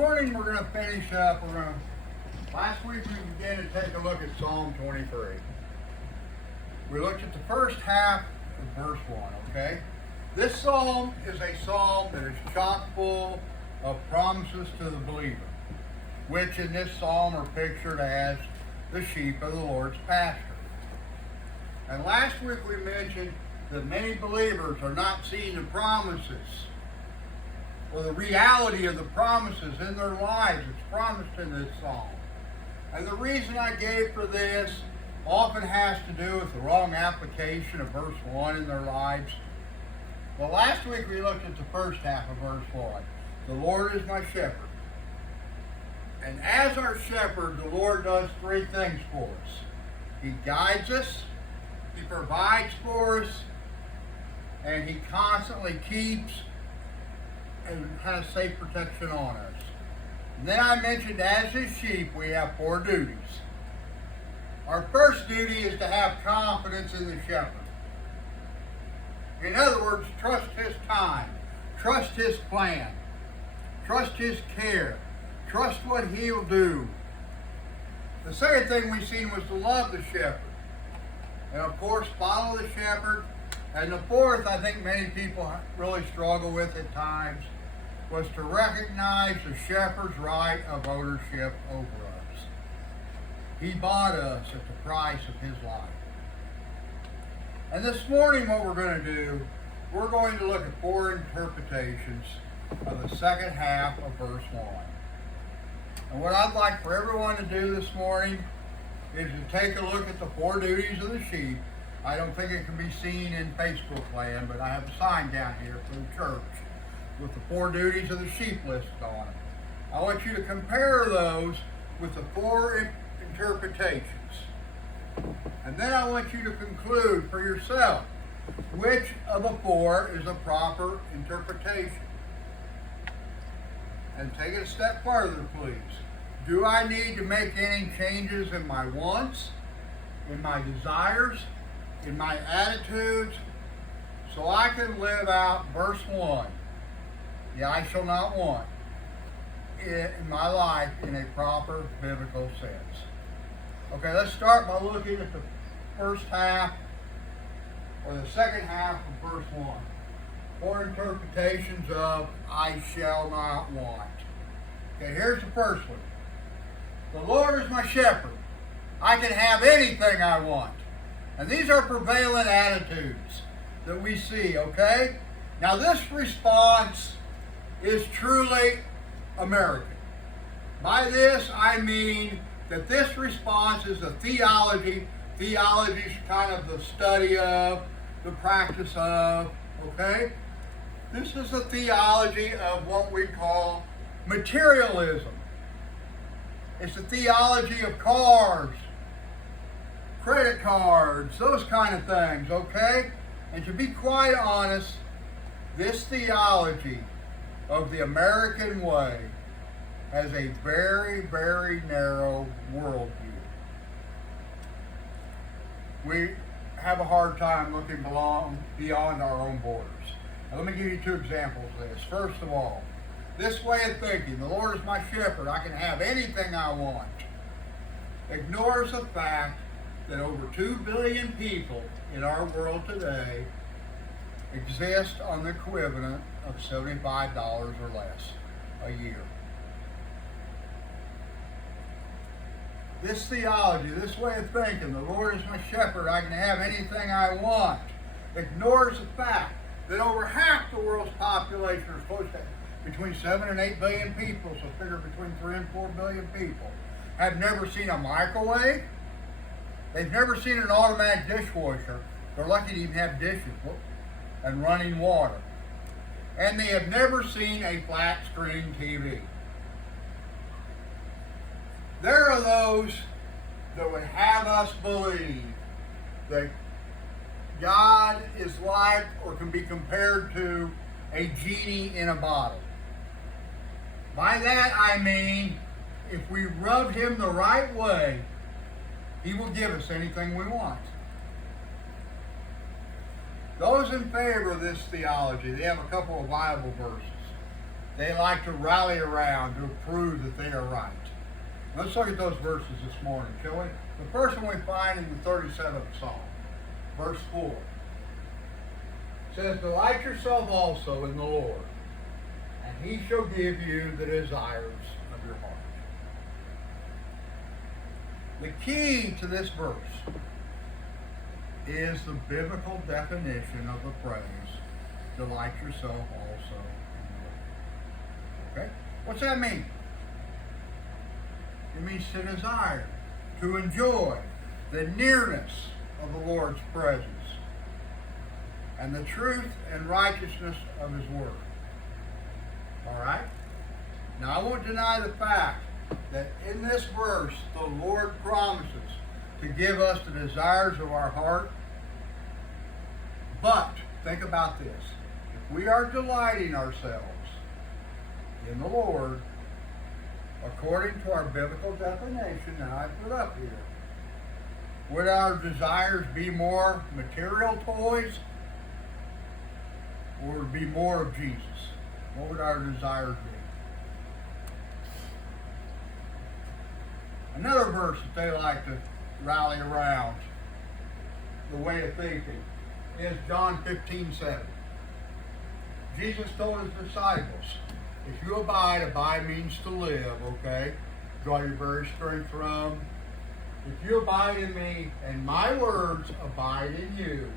morning we're going to finish up. Last week we began to take a look at Psalm 23. We looked at the first half of verse 1, okay? This psalm is a psalm that is chock full of promises to the believer, which in this psalm are pictured as the sheep of the Lord's pasture. And last week we mentioned that many believers are not seeing the promises or the reality of the promises in their lives. It's promised in this psalm. And the reason I gave for this often has to do with the wrong application of verse 1 in their lives. Well, last week we looked at the first half of verse 1. The Lord is my shepherd. And as our shepherd, the Lord does three things for us. He guides us, He provides for us, and He constantly keeps and has safe protection on us. And then I mentioned as His sheep we have four duties. Our first duty is to have confidence in the shepherd. In other words, trust His time, trust His plan, trust His care, trust what He'll do. The second thing we've seen was to love the shepherd. And of course, follow the shepherd. And the fourth, I think many people really struggle with at times, was to recognize the shepherd's right of ownership over us. He bought us at the price of His life. And this morning what we're going to do, we're going to look at four interpretations of the second half of verse 1. And what I'd like for everyone to do this morning is to take a look at the four duties of the sheep. I don't think it can be seen in Facebook land, but I have a sign down here for the church with the four duties of the sheep listed on it. I want you to compare those with the four interpretations. And then I want you to conclude for yourself which of the four is a proper interpretation. And take it a step further, please. Do I need to make any changes in my wants, in my desires, in my attitudes, so I can live out verse 1? Yeah, I shall not want it in my life in a proper biblical sense. Okay, let's start by looking at the first half or the second half of verse 1. Four interpretations of I shall not want. Okay, here's the first one. The Lord is my shepherd. I can have anything I want. And these are prevalent attitudes that we see, okay? Now this response is truly American. By this I mean that this response is a theology. Theology is kind of the study of, the practice of, okay? This is a theology of what we call materialism. It's a theology of cars, credit cards, those kind of things, okay? And to be quite honest, this theology of the American way has a very, very narrow worldview. We have a hard time looking beyond our own borders. Now, let me give you two examples of this. First of all, this way of thinking, the Lord is my shepherd, I can have anything I want, ignores the fact that over 2 billion people in our world today exist on the equivalent of $75 or less a year. This theology, this way of thinking, the Lord is my shepherd, I can have anything I want, ignores the fact that over half the world's population is close to between 7 and 8 billion people, so figure between 3 and 4 billion people, have never seen a microwave. They've never seen an automatic dishwasher. They're lucky to even have dishes and running water. And they have never seen a flat screen TV. There are those that would have us believe that God is like or can be compared to a genie in a bottle. By that I mean, if we rub Him the right way, He will give us anything we want. Those in favor of this theology, they have a couple of Bible verses. they like to rally around to prove that they are right. Let's look at those verses this morning, shall we? The first one we find in the 37th Psalm, verse 4. It says, "Delight yourself also in the Lord, and he shall give you the desires of your heart." The key to this verse is the biblical definition of the phrase, "delight yourself also in the Lord." Okay? What's that mean? It means to desire, to enjoy the nearness of the Lord's presence and the truth and righteousness of his word. All right? Now, I won't deny the fact that in this verse, the Lord promises to give us the desires of our heart. But, think about this. If we are delighting ourselves in the Lord, according to our biblical definition that I put up here, would our desires be more material toys, or would it be more of Jesus? What would our desires be? Another verse that they like to rally around, the way of thinking, is John 15:7. Jesus told his disciples, if you abide means to live, okay? Draw your very strength from. If you abide in me and my words abide in you,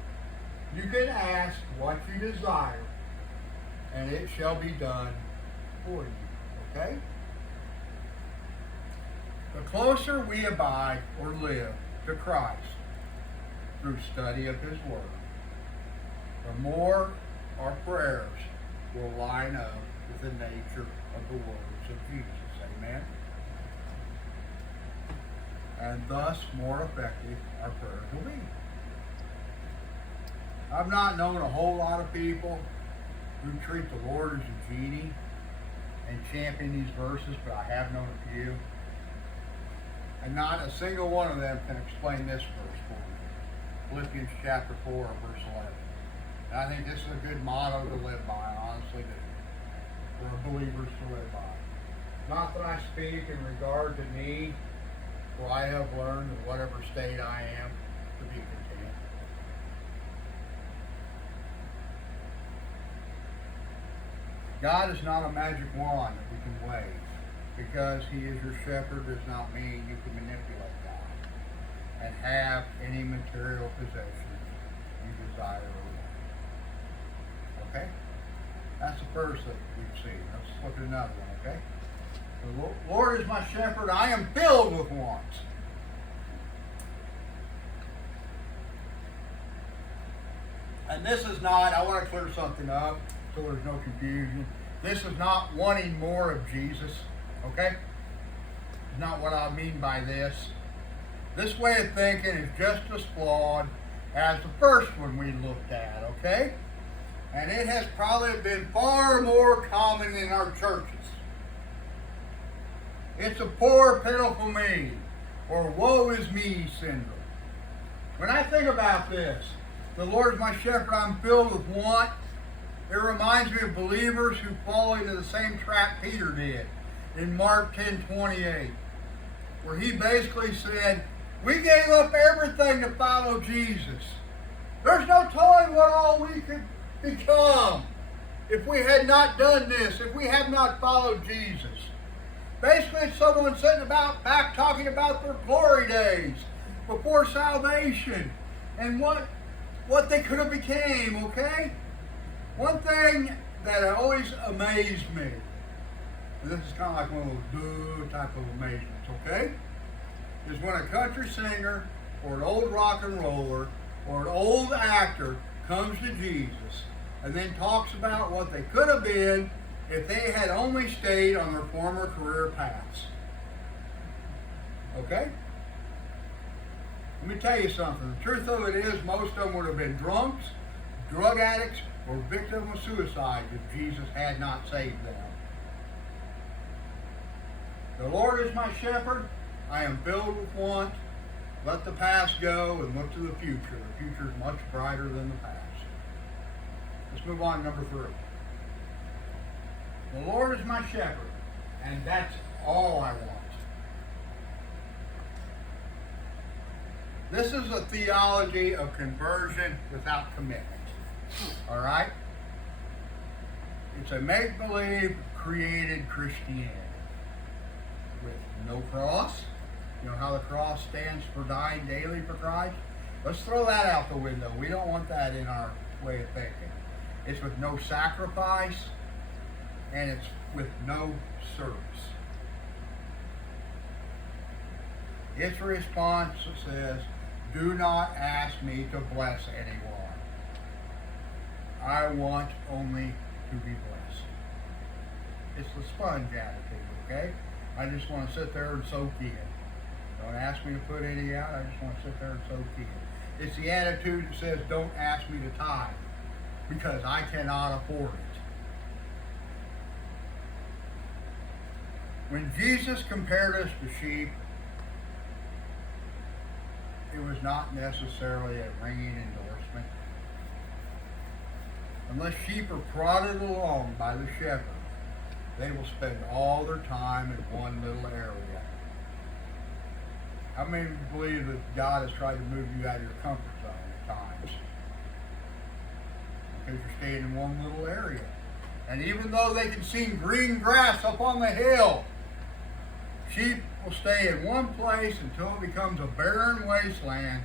you can ask what you desire and it shall be done for you, okay? The closer we abide or live to Christ through study of his word, the more our prayers will line up with the nature of the words of Jesus. Amen? And thus more effective our prayers will be. I've not known a whole lot of people who treat the Lord as a genie and champion these verses, but I have known a few. And not a single one of them can explain this verse for me. Philippians chapter 4, verse 11. And I think this is a good motto to live by, honestly, for believers to live by. Not that I speak in regard to me, for I have learned in whatever state I am to be content. God is not a magic wand that we can wave. Because he is your shepherd does not mean you can manipulate God and have any material possessions you desire or want. Okay? That's the first that we've seen. Let's look at another one, okay? The Lord is my shepherd, I am filled with wants. And this is not, I want to clear something up so there's no confusion. This is not wanting more of Jesus. Okay? It's not what I mean by this. This way of thinking is just as flawed as the first one we looked at, okay? And it has probably been far more common in our churches. It's a poor, pitiful me, or woe is me syndrome. When I think about this, the Lord is my shepherd, I'm filled with want. It reminds me of believers who fall into the same trap Peter did in Mark 10:28, where he basically said, we gave up everything to follow Jesus. There's no telling what all we could become if we had not done this, if we have not followed Jesus. Basically, it's someone sitting back talking about their glory days before salvation and what they could have became, okay? One thing that always amazed me, and this is kind of like one of those boo type of amazements, okay? Is when a country singer or an old rock and roller or an old actor comes to Jesus and then talks about what they could have been if they had only stayed on their former career paths. Okay? Let me tell you something. The truth of it is most of them would have been drunks, drug addicts, or victims of suicide if Jesus had not saved them. The Lord is my shepherd. I am filled with want. Let the past go and look to the future. The future is much brighter than the past. Let's move on to number 3. The Lord is my shepherd, and that's all I want. This is a theology of conversion without commitment. All right? It's a make-believe created Christianity with no cross. You know how the cross stands for dying daily for Christ? Let's throw that out the window. We don't want that in our way of thinking. It's with no sacrifice, and it's with no service. Its response says, do not ask me to bless anyone. I want only to be blessed. It's the sponge attitude, okay? I just want to sit there and soak in. Don't ask me to put any out. I just want to sit there and soak in. It's the attitude that says, don't ask me to tithe because I cannot afford it. When Jesus compared us to sheep, it was not necessarily a ringing endorsement. Unless sheep are prodded along by the shepherd, they will spend all their time in one little area. How many of you believe that God has tried to move you out of your comfort zone at times? Because you're staying in one little area. And even though they can see green grass up on the hill, sheep will stay in one place until it becomes a barren wasteland,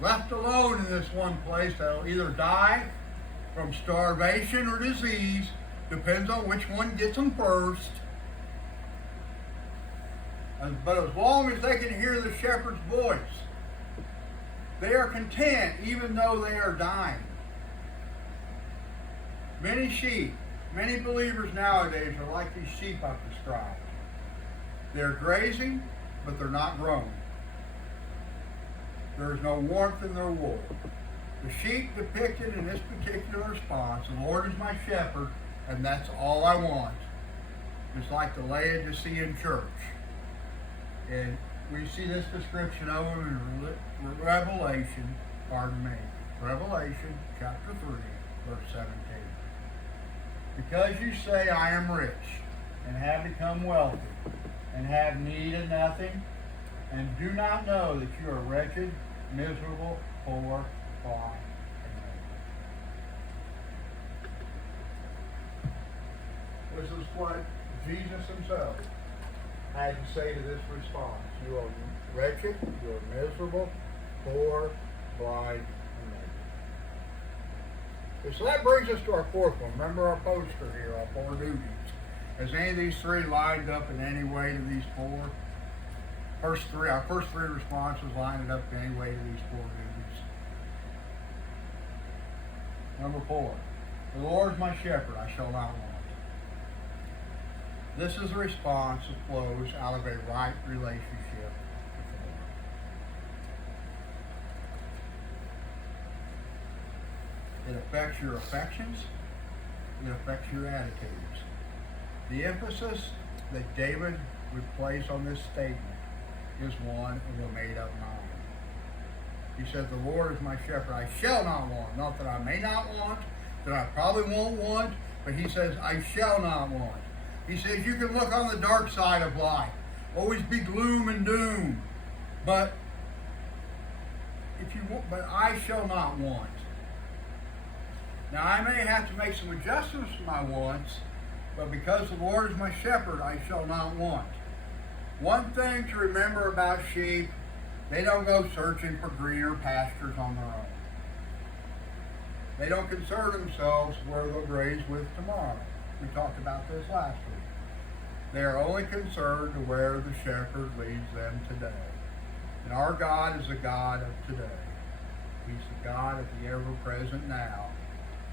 left alone in this one place that'll either die from starvation or disease, depends on which one gets them first. But as long as they can hear the shepherd's voice, they are content even though they are dying. Many sheep, many believers nowadays are like these sheep I've described. They're grazing, but they're not growing. There is no warmth in their wool. The sheep depicted in this particular response, the Lord is my shepherd, and that's all I want. It's like the Laodicean church. And we see this description of them in Revelation chapter 3, verse 17. Because you say, I am rich, and have become wealthy, and have need of nothing, and do not know that you are wretched, miserable, poor, blind, and naked. This is what Jesus himself had to say to this response. You are wretched, you are miserable, poor, blind, and naked. So that brings us to our fourth one. Remember our poster here, our four duties. Has any of these three lined up in any way to these four? Our first three responses lined up in any way to these four duties. Number 4, the Lord is my shepherd, I shall not want. This is a response that flows out of a right relationship with the Lord. It affects your affections. It affects your attitudes. The emphasis that David would place on this statement is one of a made-up mind. He said, the Lord is my shepherd, I shall not want. Not that I may not want, that I probably won't want, but he says, I shall not want. He says, you can look on the dark side of life, always be gloom and doom, but if you want, but I shall not want. Now I may have to make some adjustments to my wants, but because the Lord is my shepherd, I shall not want. One thing to remember about sheep, they don't go searching for greener pastures on their own. They don't concern themselves where they'll graze with tomorrow. We talked about this last week. They are only concerned to where the shepherd leads them today. And our God is the God of today. He's the God of the ever-present now.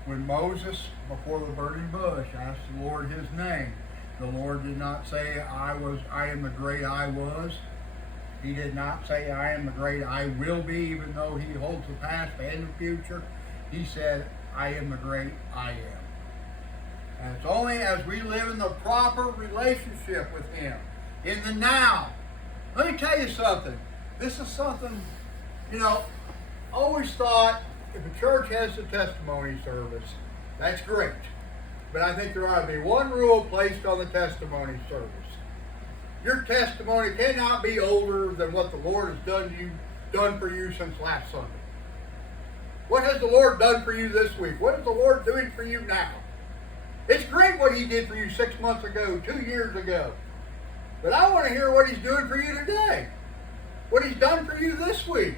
When Moses, before the burning bush, asked the Lord his name, the Lord did not say, I am the great I was. He did not say, I am the great I will be, even though he holds the past and the future. He said, I am the great I am. And it's only as we live in the proper relationship with him, in the now. Let me tell you something. This is something, always thought if a church has a testimony service, that's great. but I think there ought to be one rule placed on the testimony service. Your testimony cannot be older than what the Lord has done for you since last Sunday. What has the Lord done for you this week? What is the Lord doing for you now? It's great what He did for you 6 months ago, 2 years ago. But I want to hear what He's doing for you today. What He's done for you this week.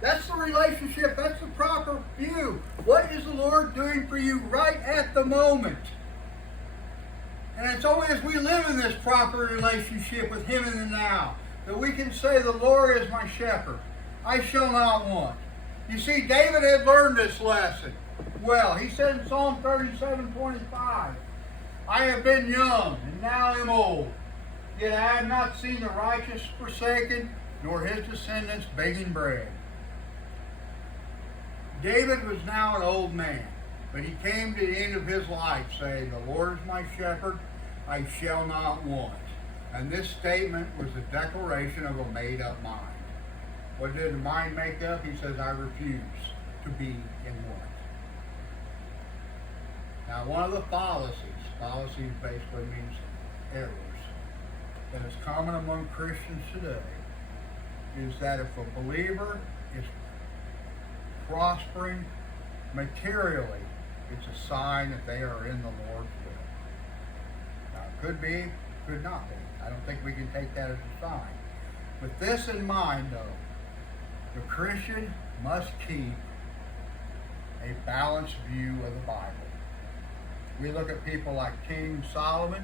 That's the relationship. That's the proper view. What is the Lord doing for you right at the moment? And it's only as we live in this proper relationship with Him in the now that we can say, the Lord is my shepherd. I shall not want. You see, David had learned this lesson well. He said in Psalm 37:25, I have been young and now am old, yet I have not seen the righteous forsaken, nor his descendants begging bread. David was now an old man, but he came to the end of his life saying, the Lord is my shepherd, I shall not want. And this statement was a declaration of a made-up mind. What did the mind make up? He says, I refuse to be in want. Now, one of the fallacies basically means errors, that is common among Christians today, is that if a believer is prospering materially, it's a sign that they are in the Lord's will. Now, it could be, could not be. I don't think we can take that as a sign. With this in mind, though, the Christian must keep a balanced view of the Bible. We look at people like King Solomon.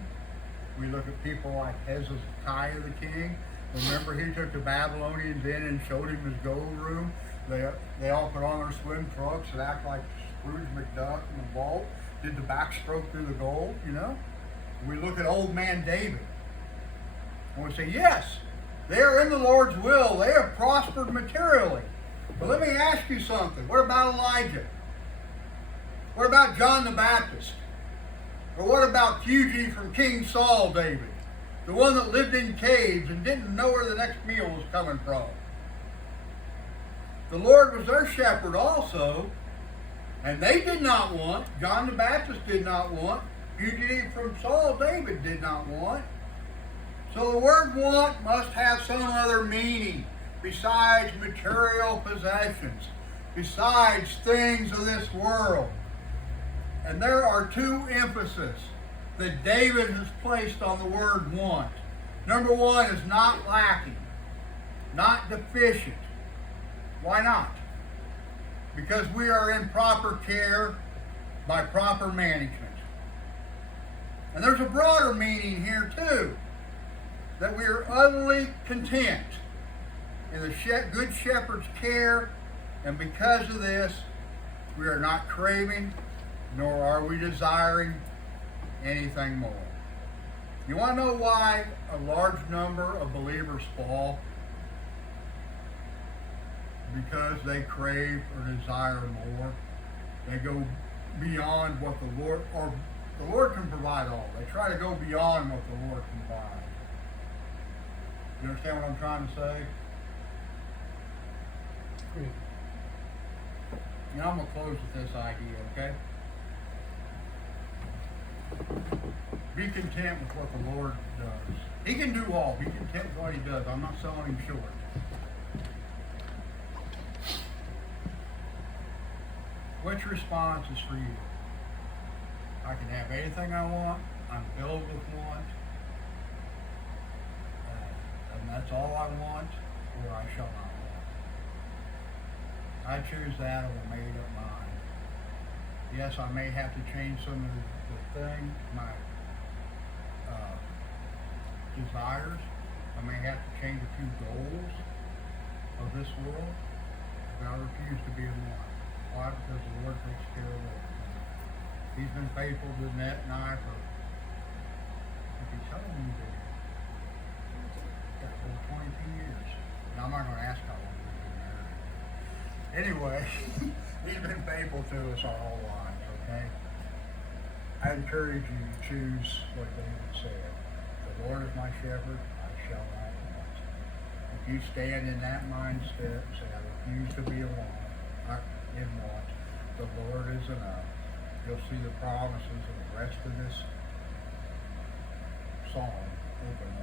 We look at people like Hezekiah the king. Remember, he took the Babylonians in and showed him his gold room. They all put on their swim trunks and act like Scrooge McDuck in the vault. Did the backstroke through the gold, you know? We look at old man David. And we say, yes, they are in the Lord's will. They have prospered materially. But let me ask you something. What about Elijah? What about John the Baptist? Or what about fugitive from King Saul, David? The one that lived in caves and didn't know where the next meal was coming from. The Lord was their shepherd also, and they did not want. John the Baptist did not want. Fugitive from Saul, David did not want. So the word want must have some other meaning besides material possessions, besides things of this world. And there are two emphases that David has placed on the word want. Number one is not lacking, not deficient. Why not? Because we are in proper care by proper management. And there's a broader meaning here too, that we are utterly content in the good shepherd's care, and because of this, we are not craving, nor are we desiring anything more. You want to know why a large number of believers fall? Because they crave or desire more. They go beyond what the Lord, or the Lord can provide all. They try to go beyond what the Lord can provide. You understand what I'm trying to say? Now I'm going to close with this idea, okay? Be content with what the Lord does. He can do all. Be content with what He does. I'm not selling Him short. Which response is for you? I can have anything I want. I'm filled with want. And that's all I want, or I shall not want. I choose that of a made-up mind. Yes, I may have to change some of the things, my desires. I may have to change a few goals of this world, but I refuse to be in want. Why? Because the Lord takes care of everything. He's been faithful to Annette and I for, how long have you been here? For 22 years. Now, I'm not going to ask how long we've been married. Anyway, He's been faithful to us our whole lives, okay? I encourage you to choose what David said. The Lord is my shepherd, I shall not want. If you stand in that mindset and say, I refuse to be in want, the Lord is enough. you'll see the promises of the rest of this psalm open